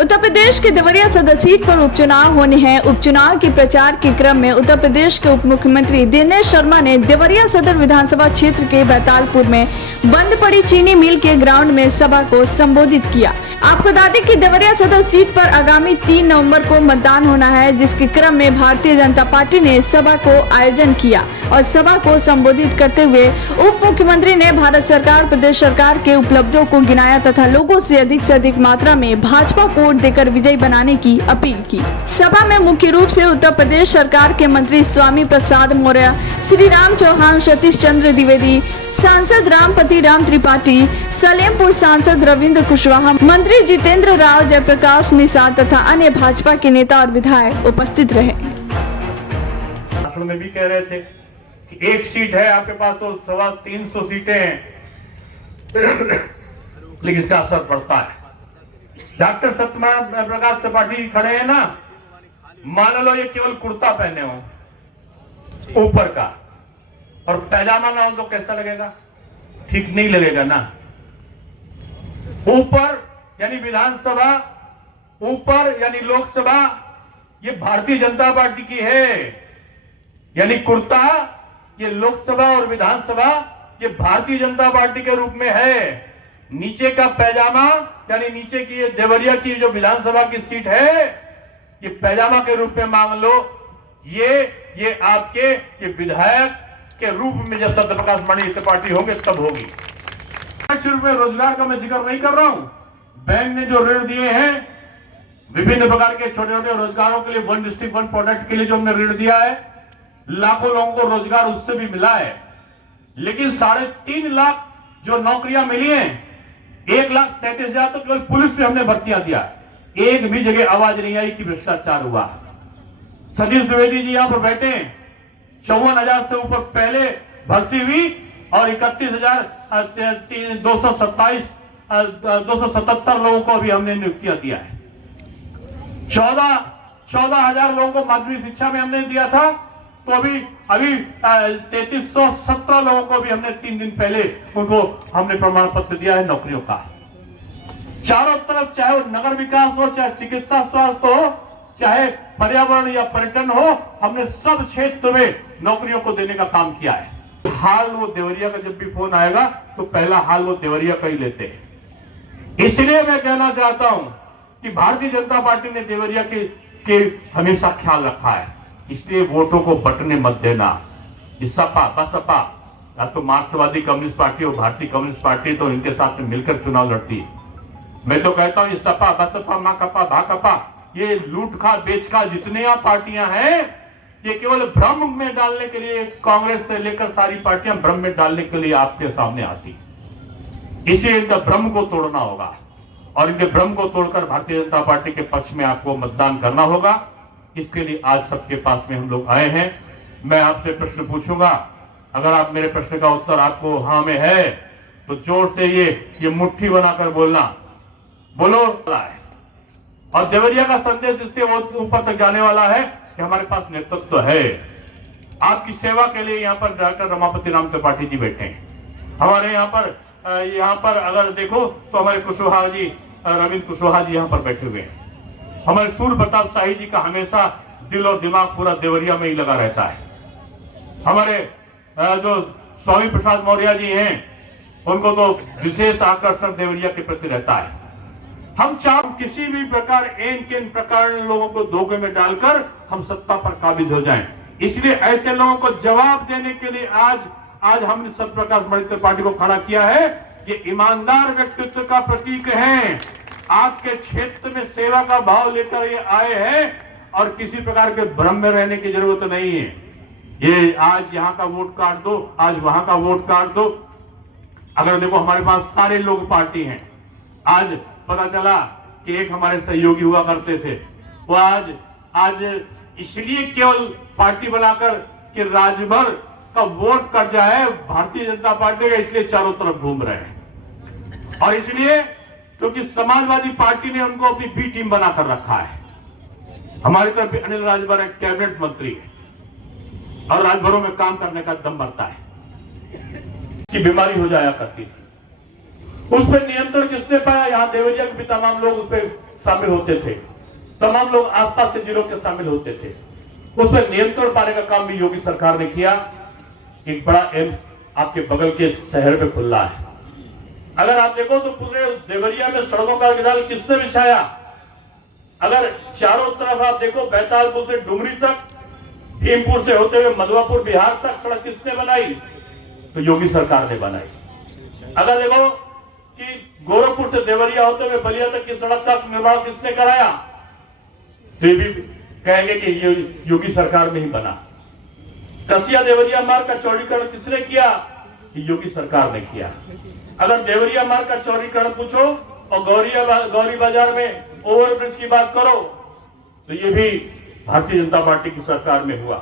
उत्तर प्रदेश के देवरिया सदर सीट पर उपचुनाव होने हैं। उपचुनाव के प्रचार के क्रम में उत्तर प्रदेश के उप मुख्यमंत्री दिनेश शर्मा ने देवरिया सदर विधानसभा क्षेत्र के बैतालपुर में बंद पड़ी चीनी मिल के ग्राउंड में सभा को संबोधित किया। आपको बता दें कि देवरिया सदर सीट पर आगामी 3 नवंबर को मतदान होना है, जिसके क्रम में भारतीय जनता पार्टी ने सभा को आयोजन किया और सभा को संबोधित करते हुए उप मुख्यमंत्री ने भारत सरकार प्रदेश सरकार के उपलब्धियों को गिनाया तथा लोगों से अधिक मात्रा में भाजपा को वोट देकर विजयी बनाने की अपील की। सभा में मुख्य रूप से उत्तर प्रदेश सरकार के मंत्री स्वामी प्रसाद मौर्य, श्री राम चौहान, सतीश चंद्र द्विवेदी, सांसद रामपति राम त्रिपाठी, सलेमपुर सांसद रविंद्र कुशवाहा, मंत्री जितेंद्र राव, जयप्रकाश निषाद तथा अन्य भाजपा के नेता और विधायक उपस्थित रहे। भाषण में भी कह रहे थे कि एक सीट है आपके पास तो 350 सीटें हैं, लेकिन इसका असर पड़ता है। डॉक्टर सत्यनारायण प्रकाश त्रिपाठी खड़े हैं ना, मान लो ये केवल कुर्ता पहने हो ऊपर का और पैजामा ना हो तो कैसा लगेगा? ठीक नहीं लगेगा ना। ऊपर यानी विधानसभा, ऊपर यानी लोकसभा, ये भारतीय जनता पार्टी की है। यानी कुर्ता ये लोकसभा और विधानसभा ये भारतीय जनता पार्टी के रूप में है। नीचे का पैजामा यानी नीचे की ये देवरिया की जो विधानसभा की सीट है, ये पैजामा के रूप में मान लो। ये आपके ये विधायक के रूप में जब सत्यप्रकाश मणि त्रिपाठी होंगे तब होगी। सिर्फ रोजगार का मैं जिक्र नहीं कर रहा हूं। बैंक ने जो ऋण दिए हैं विभिन्न प्रकार के छोटे छोटे रोजगारों के लिए, 1 डिस्ट्रिक्ट 1 प्रोडक्ट के लिए जो हमने ऋण दिया है, लाखों लोगों को रोजगार उससे भी मिला है। लेकिन 3.5 लाख जो नौकरियां मिली हैं, 1,37,000 तो केवल पुलिस में हमने भर्तियां दिया। एक भी जगह आवाज नहीं आई कि भ्रष्टाचार हुआ। सतीश द्विवेदी जी यहां पर बैठे, 54,000 से ऊपर पहले भर्ती हुई और 31,277 लोगों को अभी हमने नियुक्तियां दिया है। 14,000 लोगों को माध्यमिक शिक्षा में हमने दिया था, तो अभी 3317 लोगों को भी हमने 3 दिन पहले उनको हमने प्रमाण पत्र दिया है नौकरियों का। चारों तरफ चाहे वो नगर विकास हो, चाहे चिकित्सा स्वास्थ्य हो, चाहे पर्यावरण या पर्यटन हो, हमने सब क्षेत्र में नौकरियों को देने का काम किया है। हाल वो देवरिया का जब भी फोन आएगा तो पहला हाल वो देवरिया का ही लेते हैं। इसलिए मैं कहना चाहता हूं कि भारतीय जनता पार्टी ने देवरिया के हमेशा ख्याल रखा है। इसलिए वोटों को बंटने मत देना। इस सपा बसपा या तो मार्क्सवादी कम्युनिस्ट पार्टी और भारतीय कम्युनिस्ट पार्टी तो इनके साथ में मिलकर चुनाव लड़ती है। मैं तो कहता हूं ये सपा बसपा माकपा भाकपा, ये लूट खा बेच खा जितने यहाँ पार्टियां हैं, ये केवल भ्रम में डालने के लिए, कांग्रेस से लेकर सारी पार्टियां भ्रम में डालने के लिए आपके सामने आती। इसे इनका भ्रम को तोड़ना होगा और इनके भ्रम को तोड़कर भारतीय जनता पार्टी के पक्ष में आपको मतदान करना होगा। इसके लिए आज सबके पास में हम लोग आए हैं। मैं आपसे प्रश्न पूछूंगा, अगर आप मेरे प्रश्न का उत्तर आपको हाँ में है तो जोर से ये मुट्ठी बनाकर बोलना, बोलो। और देवरिया का संदेश इसके ऊपर तक जाने वाला है कि हमारे पास नेतृत्व है। आपकी सेवा के लिए यहाँ पर डॉक्टर रमापति राम त्रिपाठी जी बैठे हैं। हमारे यहाँ पर अगर देखो तो हमारे कुशवाहा जी, रविंद्र कुशवाहा जी यहाँ पर बैठे हुए हैं। हमारे सूर्य प्रताप शाही जी का हमेशा दिल और दिमाग पूरा देवरिया में ही लगा रहता है। हमारे जो स्वामी प्रसाद मौर्य जी हैं, उनको तो विशेष आकर्षण देवरिया के प्रति रहता है। हम किसी भी प्रकार इन प्रकार लोगों को धोखे में डालकर हम सत्ता पर काबिज हो जाएं। इसलिए ऐसे लोगों को जवाब देने के लिए आज हमने सत्यप्रकाश मणि त्रिपाठी को खड़ा किया है। ये ईमानदार व्यक्तित्व का प्रतीक है। आपके क्षेत्र में सेवा का भाव लेकर ये आए हैं और किसी प्रकार के भ्रम में रहने की जरूरत नहीं है। ये आज यहाँ का वोट काट दो, आज वहां का वोट काट दो। अगर देखो हमारे पास सारे लोग पार्टी हैं। आज पता चला कि एक हमारे सहयोगी हुआ करते थे, वो आज इसलिए केवल पार्टी बनाकर कि राज्यभर का वोट कट जाए भारतीय जनता पार्टी का, इसलिए चारों तरफ घूम रहे हैं। और इसलिए क्योंकि समाजवादी पार्टी ने उनको अपनी बी टीम बनाकर रखा है। हमारी तरफ भी अनिल राजभर एक कैबिनेट मंत्री है और राजभरों में काम करने का दम बढ़ता है कि बीमारी हो जाया करती थी। उस पर नियंत्रण किसने पाया? यहाँ देवरिया के भी तमाम लोग उस पर शामिल होते थे, तमाम लोग आसपास के जिलों के शामिल होते थे। उस पर नियंत्रण पाने का काम भी योगी सरकार ने किया। एक बड़ा एम्स आपके बगल के शहर में खुल रहा है। अगर आप देखो तो पूरे देवरिया में सड़कों का जाल किसने बिछाया? अगर चारों तरफ आप देखो, बैतालपुर से डुमरी तक, भीमपुर से होते हुए मधुआपुर बिहार तक सड़क किसने बनाई? तो योगी सरकार ने बनाई। अगर देखो कि गोरखपुर से देवरिया होते हुए बलिया तक की सड़क का निर्माण किसने कराया? तो ये भी कहेंगे कि ये योगी सरकार में ही बना। कसिया देवरिया मार्ग का चौड़ीकरण किसने किया? योगी सरकार ने किया। अगर देवरिया मार्ग का चौड़ीकरण पूछो और गौरी बाजार में ओवरब्रिज की बात करो तो ये भी भारतीय जनता पार्टी की सरकार में हुआ।